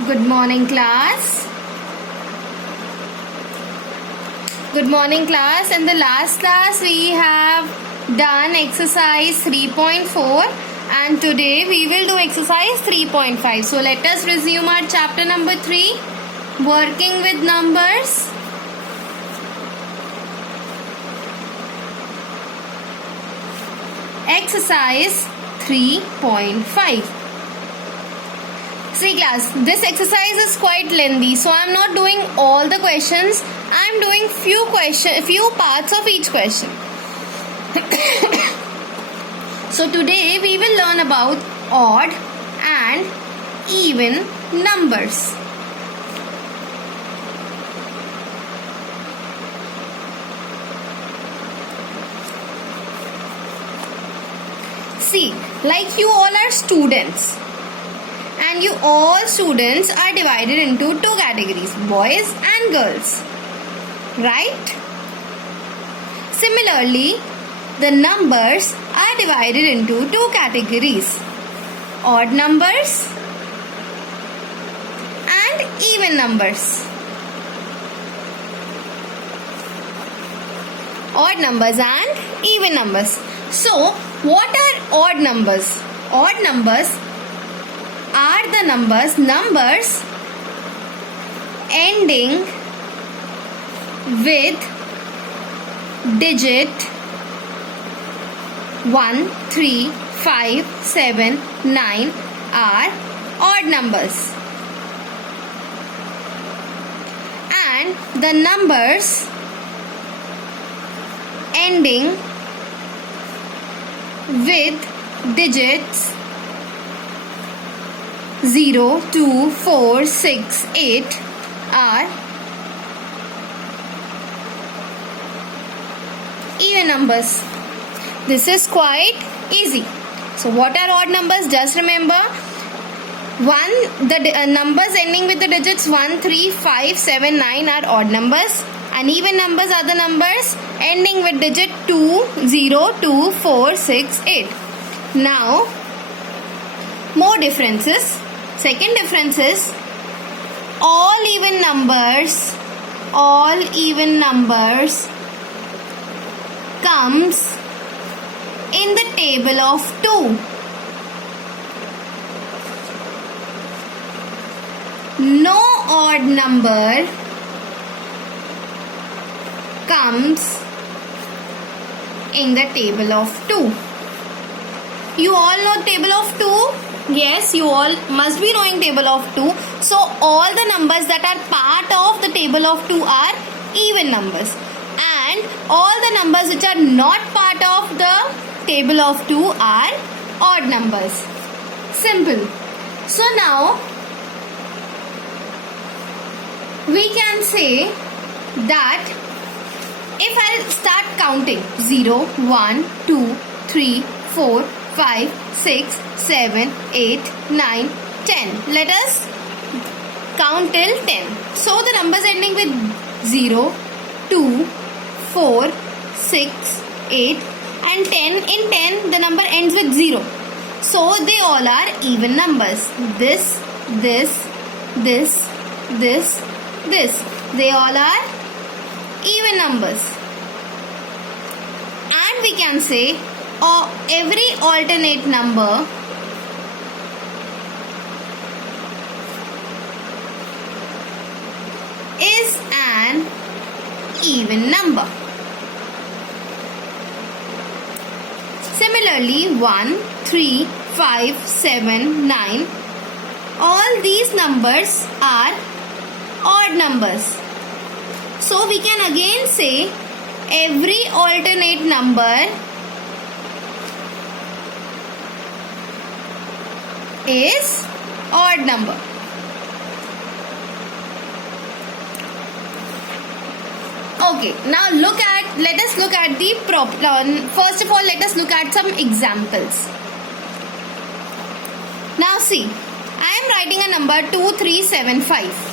Good morning, class. Good morning, class. In the last class, we have done exercise 3.4 and today we will do exercise 3.5. So, let us resume our chapter number 3, working with numbers. Exercise 3.5. See class, this exercise is quite lengthy, so I am not doing all the questions. I am doing few parts of each question. So today we will learn about odd and even numbers. See, like you all are students. And you all students are divided into two categories, boys and girls, right? Similarly, the numbers are divided into two categories, odd numbers and even numbers. Odd numbers and even numbers. So, what are odd numbers? Odd numbers are the numbers ending with digit 1, 3, 5, 7, 9 are odd numbers. And the numbers ending with digits 0, 2, 4, 6, 8 are even numbers. This is quite easy. So what are odd numbers? Just remember, the numbers ending with the digits 1, 3, 5, 7, 9 are odd numbers, and even numbers are the numbers ending with digit 2, 0, 2, 4, 6, 8. Now, more differences. Second difference is all even numbers comes in the table of 2. No odd number comes in the table of 2. You all know table of 2? Yes, you all must be knowing table of 2. So, all the numbers that are part of the table of 2 are even numbers. And all the numbers which are not part of the table of 2 are odd numbers. Simple. So, now we can say that if I start counting 0, 1, 2, 3, 4, 5, 6, 7, 8, 9, 10. Let us count till 10. So the numbers ending with 0, 2, 4, 6, 8 and 10. In 10 the number ends with 0. So they all are even numbers. This. They all are even numbers. And we can say every alternate number is an even number. Similarly, 1, 3, 5, 7, 9, all these numbers are odd numbers. So we can again say every alternate number is odd number. Okay, now let us look at the first of all, let us look at some examples. Now see, I am writing a number 2375.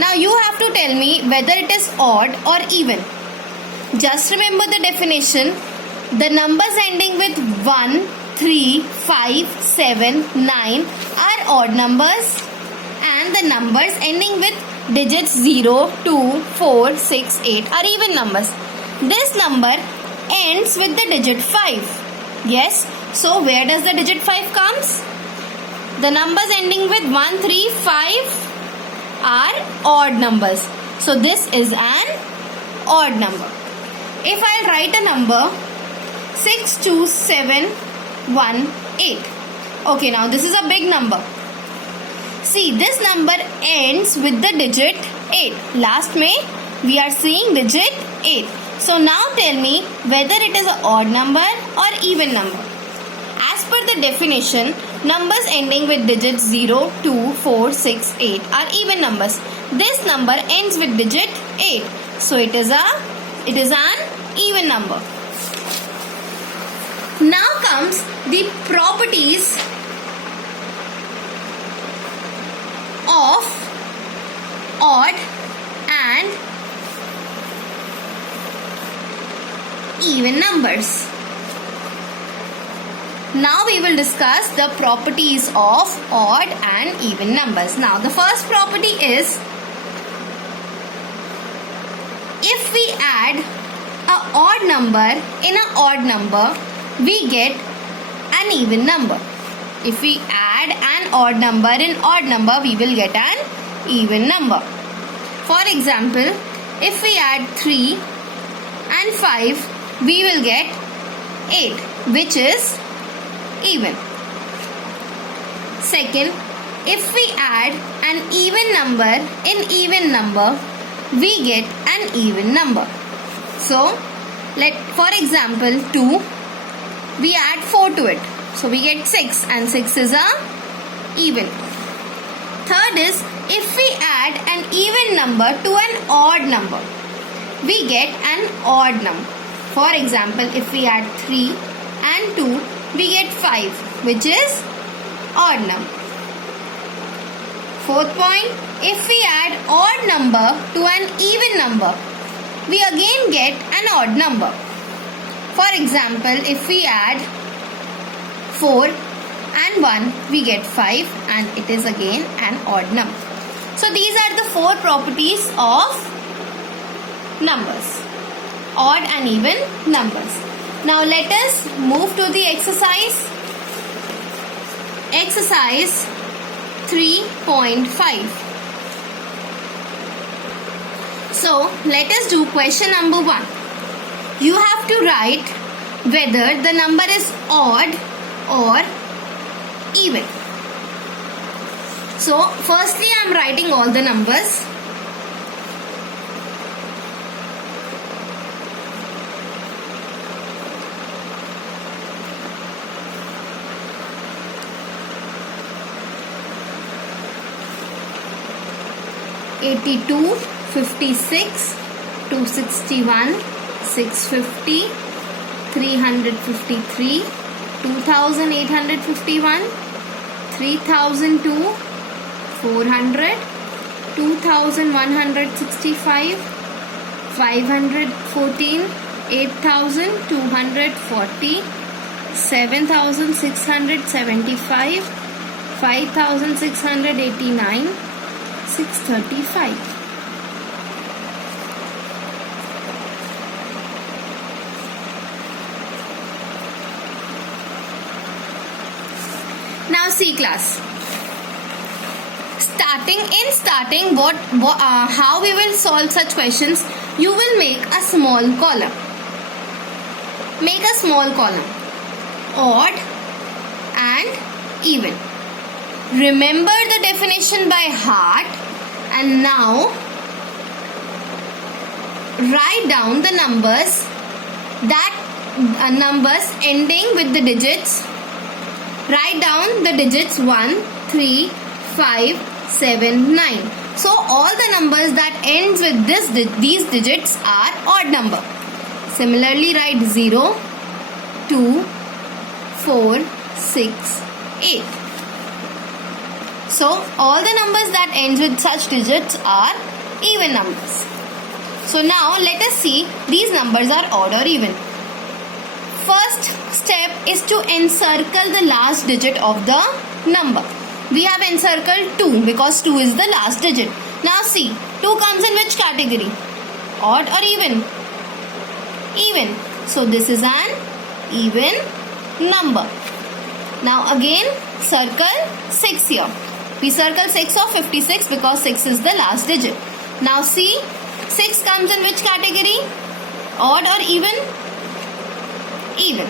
Now you have to tell me whether it is odd or even. Just remember the definition. The numbers ending with 1, 3, 5, 7, 9 are odd numbers and and the numbers ending with digits 0, 2, 4, 6, 8 are even numbers. This number ends with the digit 5. Yes, so where does the digit 5 comes? The numbers ending with 1, 3, 5 are odd numbers. So this is an odd number. If I write a number 62718. Okay, now this is a big number. See, this number ends with the digit 8. Last May we are seeing digit 8. So now tell me whether it is an odd number or even number. As per the definition, numbers ending with digits 0, 2, 4, 6, 8 are even numbers. This number ends with digit 8. So it is an even number. Now comes the properties of odd and even numbers. Now we will discuss the properties of odd and even numbers. Now the first property is, if we add an odd number in an odd number, we get an even number. If we add an odd number in odd number, we will get an even number. For example, if we add 3 and 5, we will get 8, which is even. Second, if we add an even number in even number, we get an even number. So, for example, 2, we add 4 to it. So, we get 6 and 6 is a even. Third is, if we add an even number to an odd number, we get an odd number. For example, if we add 3 and 2, we get 5, which is odd number. Fourth point, if we add odd number to an even number, we again get an odd number. For example, if we add 4 and 1, we get 5 and it is again an odd number. So these are the 4 properties of numbers, odd and even numbers. Now let us move to the exercise. Exercise 3.5. So let us do question number 1. You have to write whether the number is odd or even. So firstly I am writing all the numbers. $82, $56, $261, $650, $353, $2,851, $3,002, $400, $2,165, $514, $8,240, $7,675, $5,689, $635. Now see class. How we will solve such questions? You will make a small column. Make a small column. Odd and even. Remember the definition by heart, and now write down the numbers numbers ending with the digits. Write down the digits 1, 3, 5, 7, 9. So all the numbers that ends with these digits are odd number. Similarly, write 0, 2, 4, 6, 8. So all the numbers that ends with such digits are even numbers. So now let us see these numbers are odd or even. First step is to encircle the last digit of the number. We have encircled 2 because 2 is the last digit. Now see, 2 comes in which category? Odd or even? Even. So this is an even number. Now again circle 6 here. We circle 6 of 56 because 6 is the last digit. Now see, 6 comes in which category? Odd or even? Even.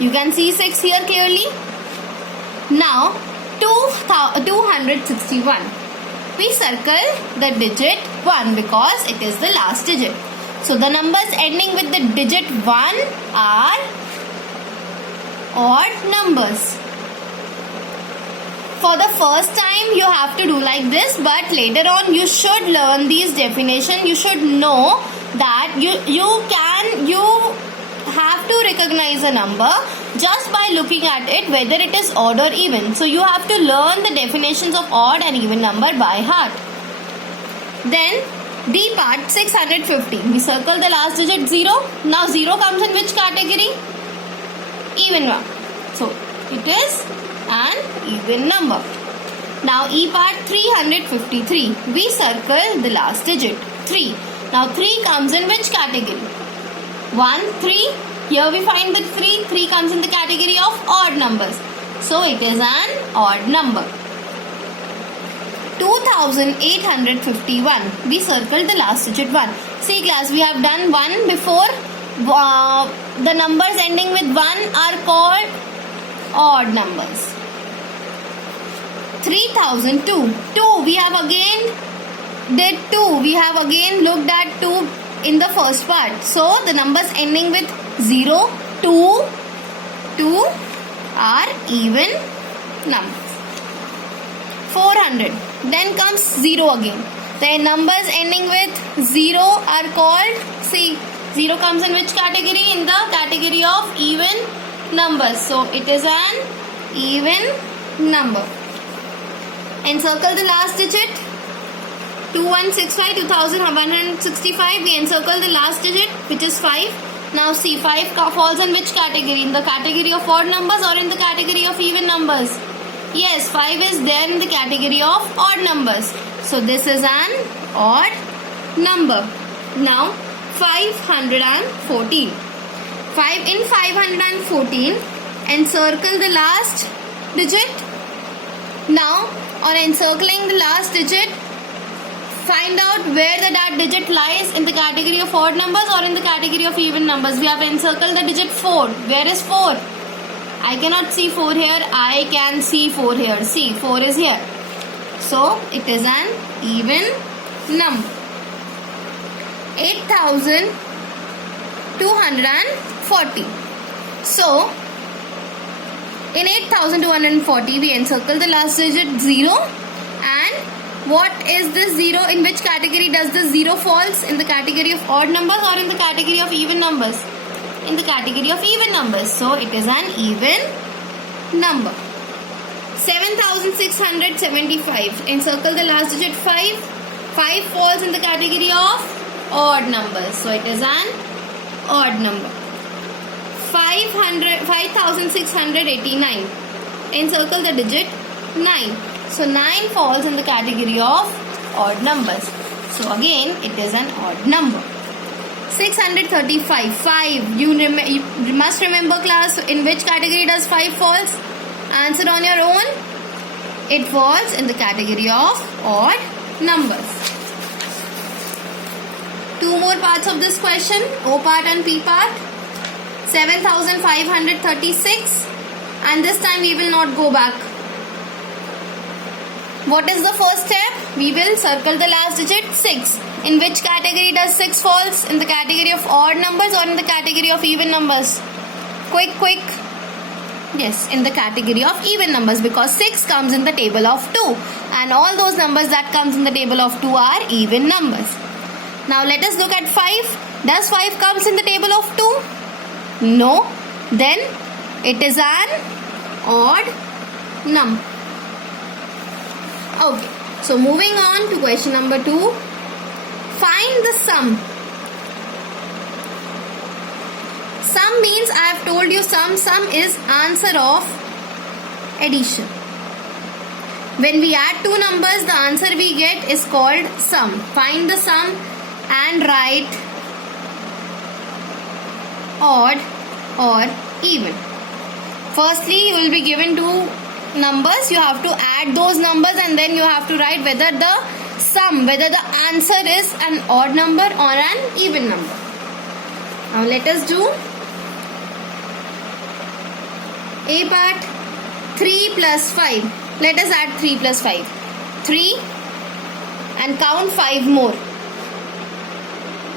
You can see 6 here clearly. Now 261. We circle the digit 1 because it is the last digit. So the numbers ending with the digit 1 are odd numbers. For the first time you have to do like this, but later on you should learn these definition. You should know that you have to recognize a number just by looking at it whether it is odd or even. So you have to learn the definitions of odd and even number by heart. Then D part 650. We circle the last digit 0. Now 0 comes in which category? Even one. So it is an even number. Now E part 353. We circle the last digit 3. Now 3 comes in which category? 1, 3. Here we find the 3. 3 comes in the category of odd numbers. So it is an odd number. 2851. We circle the last digit 1. See class, we have done 1 before. The numbers ending with 1 are called odd numbers. 3002. 2. We have again did 2. We have again looked at 2 in the first part. So the numbers ending with 0, 2 are even numbers. 400. Then comes 0 again. The numbers ending with 0 are called, see, 0 comes in which category? In the category of even numbers. So it is an even number. Encircle the last digit. 2165, 2165. We encircle the last digit, which is 5. Now see, 5 falls in which category? In the category of odd numbers or in the category of even numbers? Yes, 5 is there in the category of odd numbers. So this is an odd number. Now 514. 514, encircle the last digit. Now on encircling the last digit, find out where that digit lies, in the category of odd numbers or in the category of even numbers. We have encircled the digit 4. Where is 4? I cannot see 4 here. I can see 4 here. See, 4 is here. So it is an even number. 8240. So in 8240 we encircle the last digit 0. And what is this 0? In which category does the 0 falls? In the category of odd numbers or in the category of even numbers? In the category of even numbers. So it is an even number. 7675. Encircle the last digit 5. 5 falls in the category of odd numbers. So it is an odd number. 5689. Encircle the digit 9. So 9 falls in the category of odd numbers. So again it is an odd number. 635. 5. You must remember class, in which category does 5 falls? Answer on your own. It falls in the category of odd numbers. 2 more parts of this question, O part and P part. 7536, and this time we will not go back. What is the first step? We will circle the last digit 6. In which category does 6 falls? In the category of odd numbers or in the category of even numbers? Quick. Yes, in the category of even numbers, because 6 comes in the table of 2 and all those numbers that comes in the table of 2 are even numbers. Now let us look at 5. Does 5 comes in the table of 2? No. Then it is an odd number. Okay. So moving on to question number 2. Find the sum. Sum means, I have told you, sum is answer of addition. When we add two numbers, the answer we get is called sum. Find the sum and write odd or even. Firstly, you will be given two numbers. You have to add those numbers and then you have to write whether the sum, whether the answer is an odd number or an even number. Now let us do A part. 3 plus 5. Let us add 3 plus 5. 3 and count 5 more.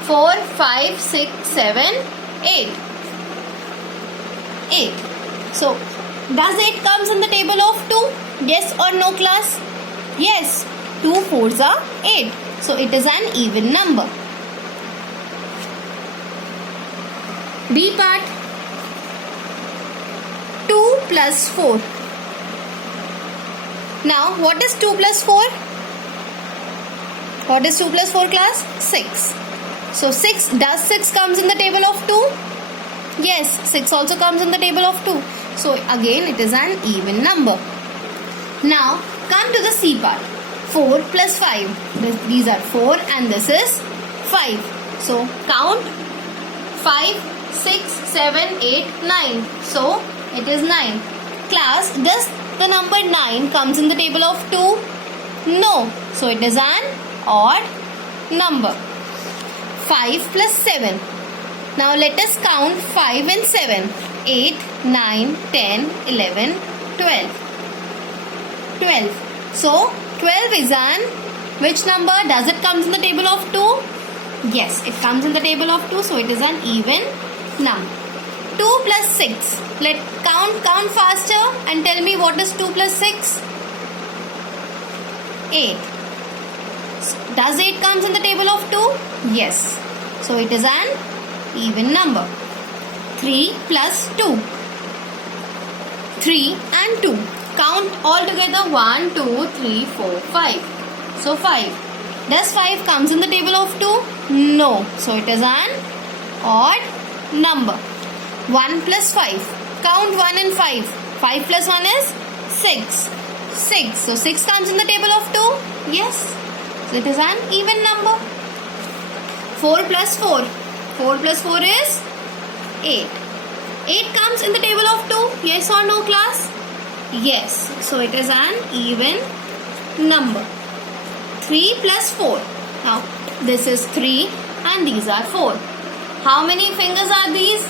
4, 5, 6, 7, 8. 8. So, does 8 comes in the table of 2? Yes or no, class? Yes. 2 4s are 8. So, it is an even number. B part. 2 plus 4. Now, what is 2 plus 4? What is 2 plus 4, class? 6. So, 6, does 6 comes in the table of 2? Yes, 6 also comes in the table of 2. So, again it is an even number. Now, come to the C part. 4 plus 5. These are 4 and this is 5. So, count 5, 6, 7, 8, 9. So, it is 9. Class, does the number 9 comes in the table of 2? No. So, it is an odd number. 5 plus 7. Now, let us count 5 and 7. 8, 9, 10, 11, 12. 12. So, 12 is an which number? Does it comes in the table of 2? Yes, it comes in the table of 2. So, it is an even number. 2 plus 6. Count faster and tell me what is 2 plus 6? 8. Does 8 comes in the table of 2? Yes. So, it is an even number. 3 plus 2. 3 and 2. Count all together 1, 2, 3, 4, 5. So, 5. Does 5 comes in the table of 2? No. So, it is an odd number. 1 plus 5. Count 1 and 5. 5 plus 1 is 6. 6. So, 6 comes in the table of 2? Yes. So, it is an even number. 4 plus 4. 4 plus 4 is 8. 8 comes in the table of 2? Yes or no, class? Yes. So, it is an even number. 3 plus 4. Now, this is 3 and these are 4. How many fingers are these?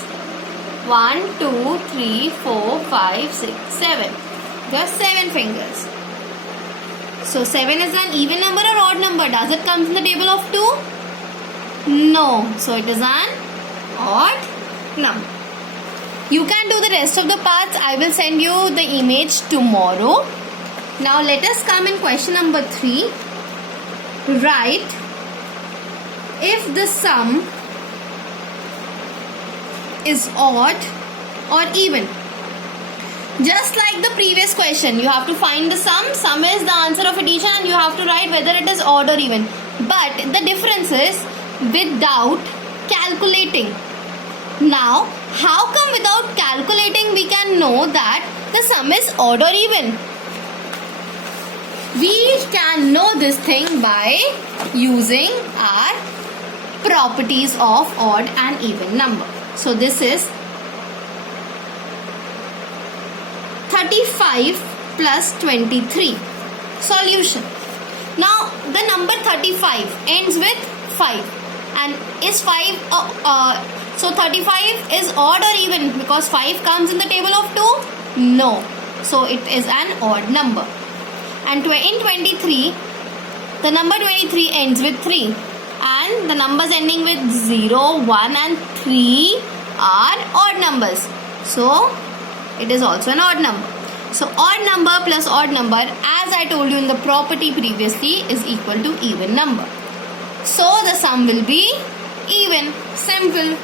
1, 2, 3, 4, 5, 6, 7. Just 7 fingers. So, 7 is an even number or odd number? Does it come in the table of 2? No. So, it is an odd number. You can do the rest of the parts. I will send you the image tomorrow. Now, let us come in question number 3. Write if the sum is odd or even. Just like the previous question, you have to find the sum. Sum is the answer of addition and you have to write whether it is odd or even. But the difference is without calculating. Now, how come without calculating we can know that the sum is odd or even? We can know this thing by using our properties of odd and even number. So, this is 35 plus 23. Solution. Now, the number 35 ends with 5 and is 5 so 35 is odd or even because 5 comes in the table of 2? No. So, it is an odd number. And in 23, the number 23 ends with 3 and the numbers ending with 0, 1 and 3 are odd numbers. So, it is also an odd number. So, odd number plus odd number, as I told you in the property previously, is equal to even number. So, the sum will be even. Simple.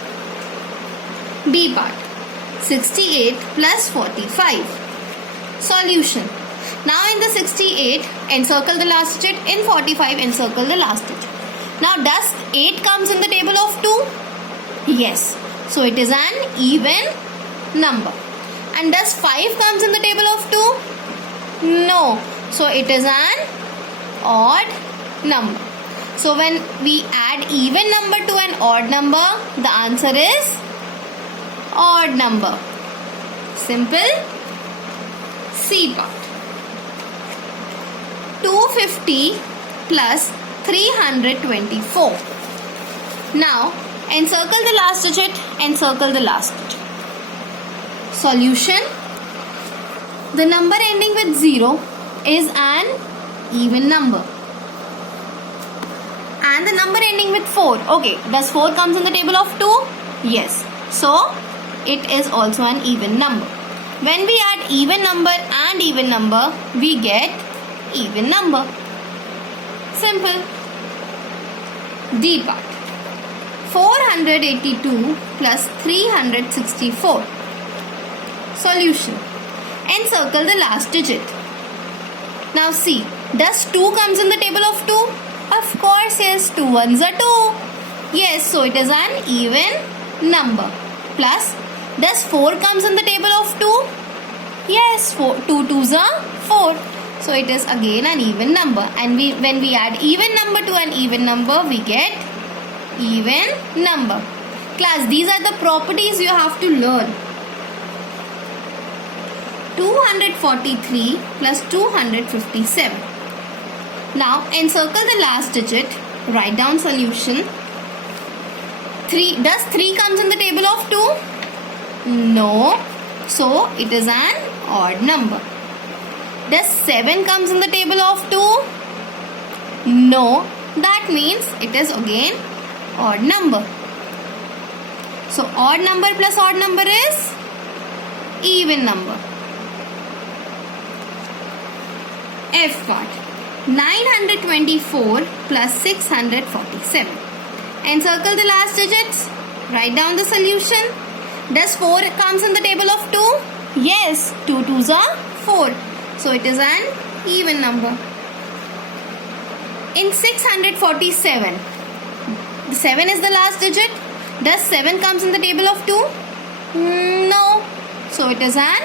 B part. 68 plus 45. Solution. Now, in the 68, encircle the last digit. In 45, encircle the last digit. Now, does 8 comes in the table of 2? Yes. So, it is an even number. And does 5 comes in the table of No. So it is an odd number. So when we add even number to an odd number, the answer is odd number. Simple. C part. 250 plus 324. Now encircle the last digit, encircle the last digit. Solution. The number ending with 0 is an even number. And the number ending with 4. Okay, does 4 comes in the table of 2? Yes. So it is also an even number. When we add even number and even number, we get even number. Simple. D part. 482 plus 364. Solution. Encircle the last digit. Now see, does 2 comes in the table of 2? Of course, yes. 2 ones are 2. Yes, so it is an even number. Plus, does 4 comes in the table of 2? Yes, 2 twos are 4. So it is again an even number. And when we add even number to an even number, we get even number. Class, these are the properties you have to learn. 243 plus 257. Now encircle the last digit. Write down solution. 3. Does 3 comes in the table of 2? No. So it is an odd number. Does 7 comes in the table of 2? No. That means it is again odd number. So odd number plus odd number is even number. F part. 924 plus 647. Encircle the last digits. Write down the solution. Does 4 comes in the table of 2? Yes, 2 twos are 4. So it is an even number. In 647, 7 is the last digit. Does 7 comes in the table of 2? No. So it is an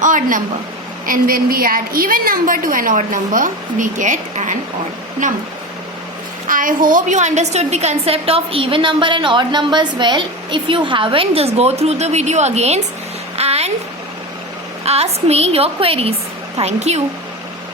odd number. And when we add even number to an odd number, we get an odd number. I hope you understood the concept of even number and odd numbers well. If you haven't, just go through the video again and ask me your queries. Thank you.